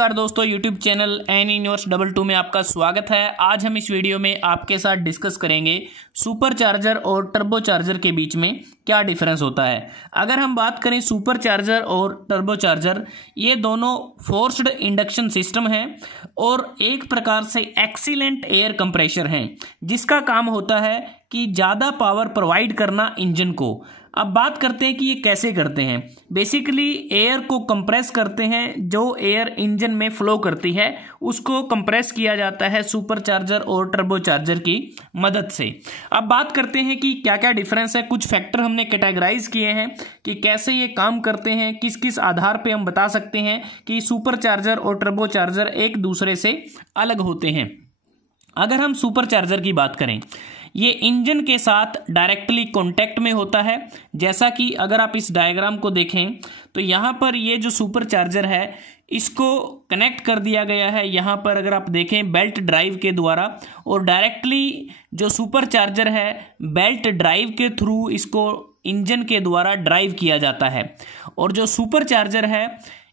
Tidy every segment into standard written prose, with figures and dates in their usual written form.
नमस्कार दोस्तों, YouTube channel N universe 22 में आपका स्वागत है। आज हम इस वीडियो में आपके साथ डिस्कस करेंगे सुपर चार्जर और टर्बो चार्जर के बीच में क्या डिफरेंस होता है। अगर हम बात करें सुपर चार्जर और टर्बो चार्जर, ये दोनों फोर्स्ड इंडक्शन सिस्टम हैं और एक प्रकार से एक्सीलेंट एयर कंप्रेशर हैं, जिसका काम होता है कि ज़्यादा पावर प्रोवाइड करना इंजन को। अब बात करते हैं कि ये कैसे करते हैं। बेसिकली एयर को कंप्रेस करते हैं, जो एयर इंजन में फ्लो करती है उसको कंप्रेस किया जाता है सुपर चार्जर और टर्बो चार्जर की मदद से। अब बात करते हैं कि क्या क्या डिफरेंस है। कुछ फैक्टर हमने कैटेगराइज किए हैं कि कैसे ये काम करते हैं, किस किस आधार पे हम बता सकते हैं कि सुपर चार्जर और टर्बो चार्जर एक दूसरे से अलग होते हैं। अगर हम सुपर चार्जर की बात करें, ये इंजन के साथ डायरेक्टली कांटेक्ट में होता है। जैसा कि अगर आप इस डायग्राम को देखें तो यहाँ पर ये जो सुपर चार्जर है इसको कनेक्ट कर दिया गया है, यहाँ पर अगर आप देखें बेल्ट ड्राइव के द्वारा, और डायरेक्टली जो सुपर चार्जर है बेल्ट ड्राइव के थ्रू इसको इंजन के द्वारा ड्राइव किया जाता है। और जो सुपर चार्जर है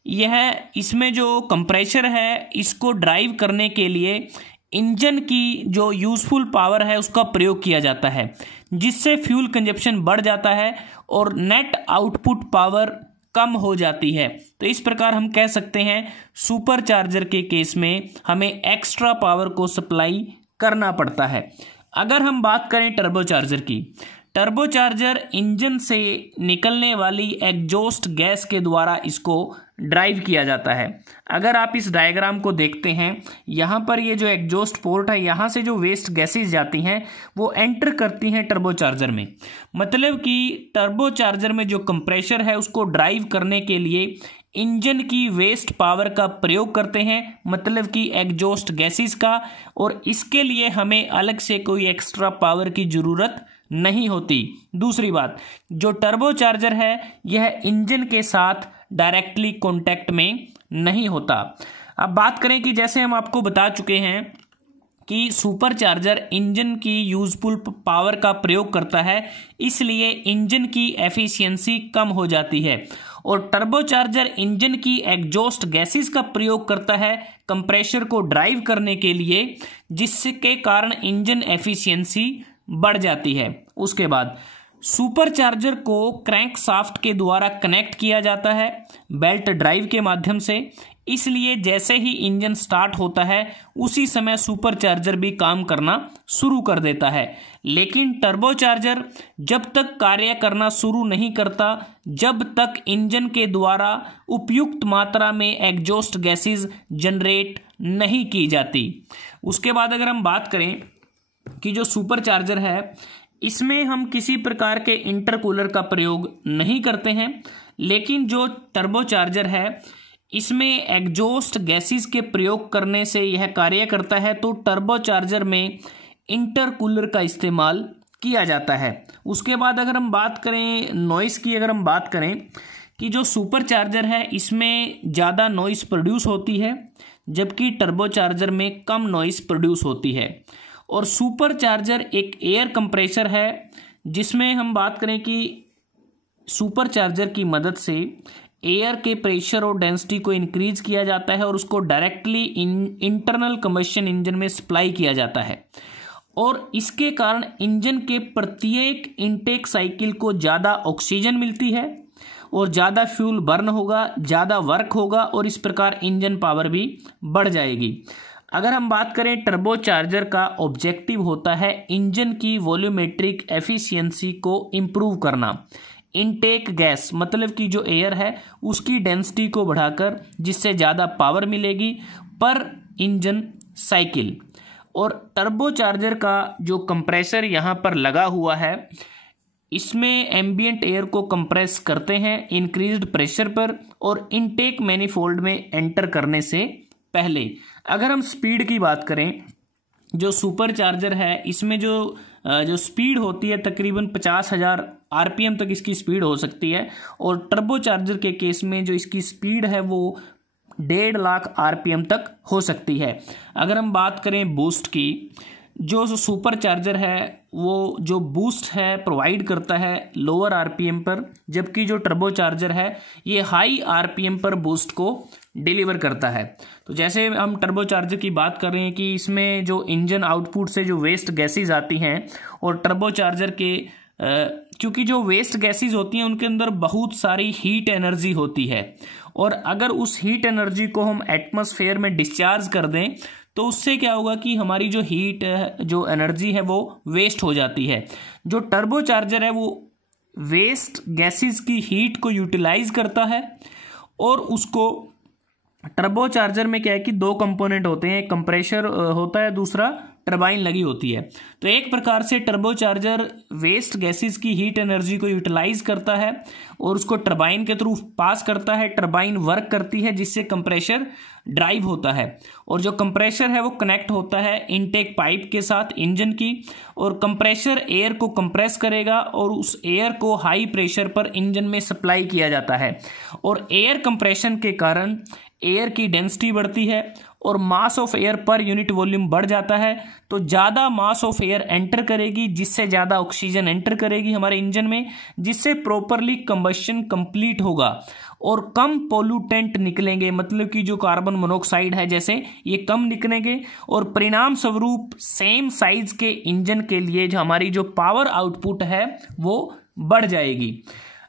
यह इसमें जो कंप्रेशर है इसको ड्राइव करने के लिए इंजन की जो यूज़फुल पावर है उसका प्रयोग किया जाता है, जिससे फ्यूल कंजप्शन बढ़ जाता है और नेट आउटपुट पावर कम हो जाती है। तो इस प्रकार हम कह सकते हैं सुपर चार्जर के केस में हमें एक्स्ट्रा पावर को सप्लाई करना पड़ता है। अगर हम बात करें टर्बो चार्जर की, टर्बो चार्जर इंजन से निकलने वाली एग्जॉस्ट गैस के द्वारा इसको ड्राइव किया जाता है। अगर आप इस डायग्राम को देखते हैं, यहाँ पर ये जो एग्जॉस्ट पोर्ट है, यहाँ से जो वेस्ट गैसेस जाती हैं वो एंटर करती हैं टर्बो चार्जर में। मतलब कि टर्बो चार्जर में जो कंप्रेशर है उसको ड्राइव करने के लिए इंजन की वेस्ट पावर का प्रयोग करते हैं, मतलब कि एग्जॉस्ट गैसेस का, और इसके लिए हमें अलग से कोई एक्स्ट्रा पावर की ज़रूरत नहीं होती। दूसरी बात, जो टर्बो चार्जर है यह इंजन के साथ डायरेक्टली कांटेक्ट में नहीं होता। अब बात करें कि जैसे हम आपको बता चुके हैं कि सुपर चार्जर इंजन की यूजफुल पावर का प्रयोग करता है, इसलिए इंजन की एफिशिएंसी कम हो जाती है, और टर्बो चार्जर इंजन की एग्जॉस्ट गैसेस का प्रयोग करता है कंप्रेशर को ड्राइव करने के लिए, जिसके कारण इंजन एफिशिएंसी बढ़ जाती है। उसके बाद सुपर चार्जर को क्रैंक शाफ्ट के द्वारा कनेक्ट किया जाता है बेल्ट ड्राइव के माध्यम से, इसलिए जैसे ही इंजन स्टार्ट होता है उसी समय सुपर चार्जर भी काम करना शुरू कर देता है। लेकिन टर्बो चार्जर जब तक कार्य करना शुरू नहीं करता जब तक इंजन के द्वारा उपयुक्त मात्रा में एग्जॉस्ट गैसेस जनरेट नहीं की जाती। उसके बाद अगर हम बात करें कि जो सुपर चार्जर है इसमें हम किसी प्रकार के इंटरकूलर का प्रयोग नहीं करते हैं, लेकिन जो टर्बो चार्जर है इसमें एग्जॉस्ट गैसेस के प्रयोग करने से यह कार्य करता है। तो टर्बो चार्जर में इंटरकूलर का इस्तेमाल किया जाता है। उसके बाद अगर हम बात करें नॉइस की, अगर हम बात करें कि जो सुपर चार्जर है इसमें ज़्यादा नॉइस प्रोड्यूस होती है, जबकि टर्बो चार्जर में कम नॉइस प्रोड्यूस होती है। और सुपर चार्जर एक एयर कंप्रेशर है, जिसमें हम बात करें कि सुपर चार्जर की मदद से एयर के प्रेशर और डेंसिटी को इंक्रीज किया जाता है और उसको डायरेक्टली इंटरनल कंबशन इंजन में सप्लाई किया जाता है, और इसके कारण इंजन के प्रत्येक इनटेक साइकिल को ज़्यादा ऑक्सीजन मिलती है और ज़्यादा फ्यूल बर्न होगा, ज़्यादा वर्क होगा, और इस प्रकार इंजन पावर भी बढ़ जाएगी। अगर हम बात करें टर्बो चार्जर का ऑब्जेक्टिव होता है इंजन की वॉल्यूमेट्रिक एफिशिएंसी को इम्प्रूव करना, इनटेक गैस मतलब कि जो एयर है उसकी डेंसिटी को बढ़ाकर, जिससे ज़्यादा पावर मिलेगी पर इंजन साइकिल। और टर्बो चार्जर का जो कंप्रेसर यहाँ पर लगा हुआ है इसमें एम्बिएंट एयर को कंप्रेस करते हैं इंक्रीज्ड प्रेशर पर और इनटेक मैनिफोल्ड में एंटर करने से पहले। अगर हम स्पीड की बात करें, जो सुपर चार्जर है इसमें जो स्पीड होती है तकरीबन 50,000 RPM तक इसकी स्पीड हो सकती है, और टर्बो चार्जर के केस में जो इसकी स्पीड है वो 1.5 लाख RPM तक हो सकती है। अगर हम बात करें बूस्ट की, जो सुपर चार्जर है वो जो बूस्ट है प्रोवाइड करता है लोअर RPM पर, जबकि जो टर्बो चार्जर है ये हाई RPM पर बूस्ट को डिलीवर करता है। तो जैसे हम टर्बो चार्जर की बात कर रहे हैं कि इसमें जो इंजन आउटपुट से जो वेस्ट गैसेज आती हैं और टर्बो चार्जर के क्योंकि जो वेस्ट गैसेज होती हैं उनके अंदर बहुत सारी हीट एनर्जी होती है, और अगर उस हीट एनर्जी को हम एटमॉस्फेयर में डिस्चार्ज कर दें तो उससे क्या होगा कि हमारी जो हीट जो एनर्जी है वो वेस्ट हो जाती है। जो टर्बो चार्जर है वो वेस्ट गैसेस की हीट को यूटिलाइज करता है, और उसको टर्बो चार्जर में क्या है कि दो कंपोनेंट होते हैं, एक कंप्रेशर होता है, दूसरा टरबाइन लगी होती है। तो एक प्रकार से टर्बो चार्जर वेस्ट गैसेस की हीट एनर्जी को यूटिलाइज करता है और उसको टरबाइन के थ्रू पास करता है। टरबाइन वर्क करती है जिससे कंप्रेशर ड्राइव होता है, और जो कंप्रेशर है वो कनेक्ट होता है इनटेक पाइप के साथ इंजन की, और कंप्रेशर एयर को कंप्रेस करेगा और उस एयर को हाई प्रेशर पर इंजन में सप्लाई किया जाता है। और एयर कंप्रेशन के कारण एयर की डेंसिटी बढ़ती है और mass of air per unit volume बढ़ जाता है। तो ज़्यादा मास ऑफ एयर एंटर करेगी, जिससे ज़्यादा ऑक्सीजन एंटर करेगी हमारे इंजन में, जिससे प्रॉपरली कंबशन कंप्लीट होगा और कम पोल्यूटेंट निकलेंगे, मतलब कि जो कार्बन मोनोऑक्साइड है जैसे ये कम निकलेंगे, और परिणाम स्वरूप सेम साइज के इंजन के लिए जो हमारी जो पावर आउटपुट है वो बढ़ जाएगी।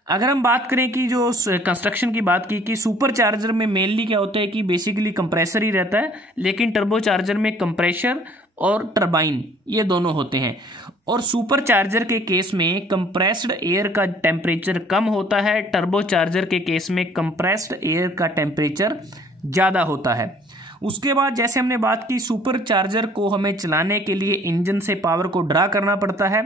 अगर हम बात करें कि जो कंस्ट्रक्शन की बात की कि सुपर चार्जर में मेनली क्या होता है कि बेसिकली कंप्रेसर ही रहता है, लेकिन टर्बो चार्जर में कंप्रेशर और टरबाइन ये दोनों होते हैं। और सुपर चार्जर के केस में कंप्रेस्ड एयर का टेम्परेचर कम होता है, टर्बो चार्जर के केस में कंप्रेस्ड एयर का टेम्परेचर ज़्यादा होता है। उसके बाद जैसे हमने बात की, सुपर चार्जर को हमें चलाने के लिए इंजन से पावर को ड्रा करना पड़ता है,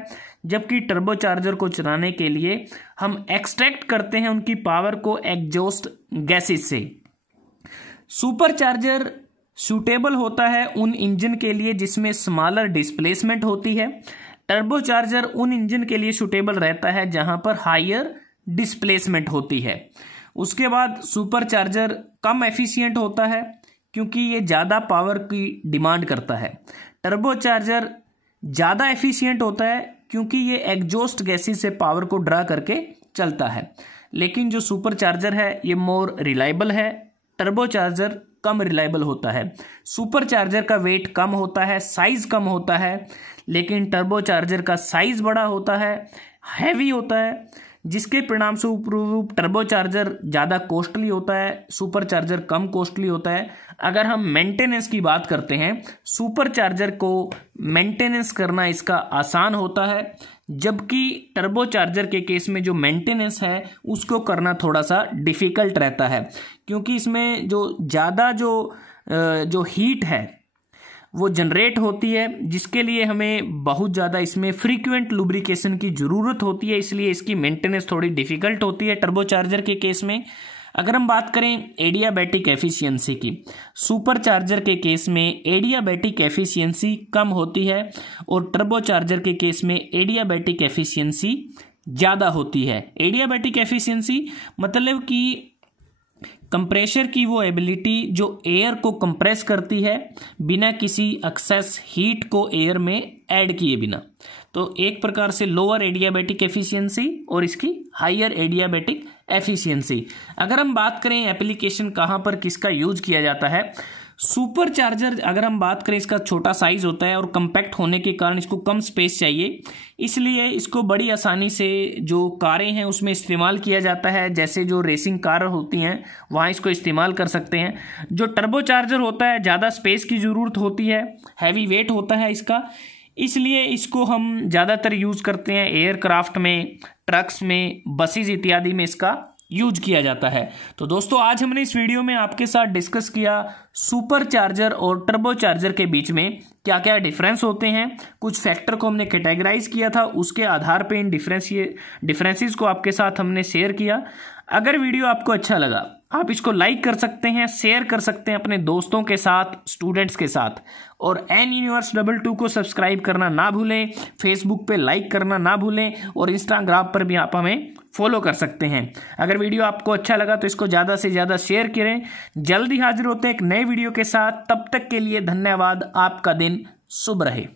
जबकि टर्बो चार्जर को चलाने के लिए हम एक्सट्रैक्ट करते हैं उनकी पावर को एग्जॉस्ट गैसेस से। सुपर चार्जर सूटेबल होता है उन इंजन के लिए जिसमें स्मॉलर डिस्प्लेसमेंट होती है। टर्बो चार्जर उन इंजन के लिए सूटेबल रहता है जहां पर हायर डिस्प्लेसमेंट होती है। उसके बाद सुपर चार्जर कम एफिशिएंट होता है क्योंकि ये ज़्यादा पावर की डिमांड करता है। टर्बो चार्जर ज़्यादा एफिशिएंट होता है क्योंकि ये एग्जॉस्ट गैसेस से पावर को ड्रा करके चलता है। लेकिन जो सुपर चार्जर है ये मोर रिलायबल है, टर्बो चार्जर कम रिलायबल होता है। सुपर चार्जर का वेट कम होता है, साइज कम होता है, लेकिन टर्बो चार्जर का साइज बड़ा होता है, हैवी होता है, जिसके परिणाम स्वरूप टर्बो चार्जर ज़्यादा कॉस्टली होता है, सुपर चार्जर कम कॉस्टली होता है। अगर हम मेंटेनेंस की बात करते हैं, सुपर चार्जर को मेंटेनेंस करना इसका आसान होता है, जबकि टर्बो चार्जर के केस में जो मेंटेनेंस है उसको करना थोड़ा सा डिफ़िकल्ट रहता है, क्योंकि इसमें जो ज़्यादा जो हीट है वो जनरेट होती है, जिसके लिए हमें बहुत ज़्यादा इसमें फ्रीक्वेंट लुब्रिकेशन की ज़रूरत होती है, इसलिए इसकी मेंटेनेंस थोड़ी डिफ़िकल्ट होती है टर्बो चार्जर के केस में। अगर हम बात करें एडियाबैटिक एफिशिएंसी की, सुपर चार्जर के केस में एडियाबैटिक एफिशिएंसी कम होती है और टर्बो चार्जर के केस में एडियाबैटिक एफिशिएंसी ज़्यादा होती है। एडियाबैटिक एफिशिएंसी मतलब कि कंप्रेशर की वो एबिलिटी जो एयर को कंप्रेस करती है बिना किसी एक्सेस हीट को एयर में ऐड किए बिना। तो एक प्रकार से लोअर एडियाबैटिक एफिशिएंसी और इसकी हायर एडियाबैटिक एफिशिएंसी। अगर हम बात करें एप्लीकेशन कहाँ पर किसका यूज किया जाता है, सुपर चार्जर अगर हम बात करें इसका छोटा साइज होता है और कम्पैक्ट होने के कारण इसको कम स्पेस चाहिए, इसलिए इसको बड़ी आसानी से जो कारें हैं उसमें इस्तेमाल किया जाता है। जैसे जो रेसिंग कार होती हैं वहाँ इसको इस्तेमाल कर सकते हैं। जो टर्बो चार्जर होता है ज़्यादा स्पेस की ज़रूरत होती है, हैवी वेट होता है इसका, इसलिए इसको हम ज़्यादातर यूज़ करते हैं एयरक्राफ्ट में, ट्रक्स में, बसेस इत्यादि में इसका यूज किया जाता है। तो दोस्तों आज हमने इस वीडियो में आपके साथ डिस्कस किया सुपर चार्जर और टर्बो चार्जर के बीच में क्या क्या डिफरेंस होते हैं। कुछ फैक्टर को हमने कैटेगराइज किया था, उसके आधार पे इन डिफरेंसेस को आपके साथ हमने शेयर किया। अगर वीडियो आपको अच्छा लगा आप इसको लाइक कर सकते हैं, शेयर कर सकते हैं अपने दोस्तों के साथ, स्टूडेंट्स के साथ, और एन यूनिवर्स 22 को सब्सक्राइब करना ना भूलें, फेसबुक पे लाइक करना ना भूलें, और इंस्टाग्राम पर भी आप हमें फॉलो कर सकते हैं। अगर वीडियो आपको अच्छा लगा तो इसको ज़्यादा से ज़्यादा शेयर करें। जल्दी हाजिर होते हैं एक नए वीडियो के साथ, तब तक के लिए धन्यवाद। आपका दिन शुभ रहे।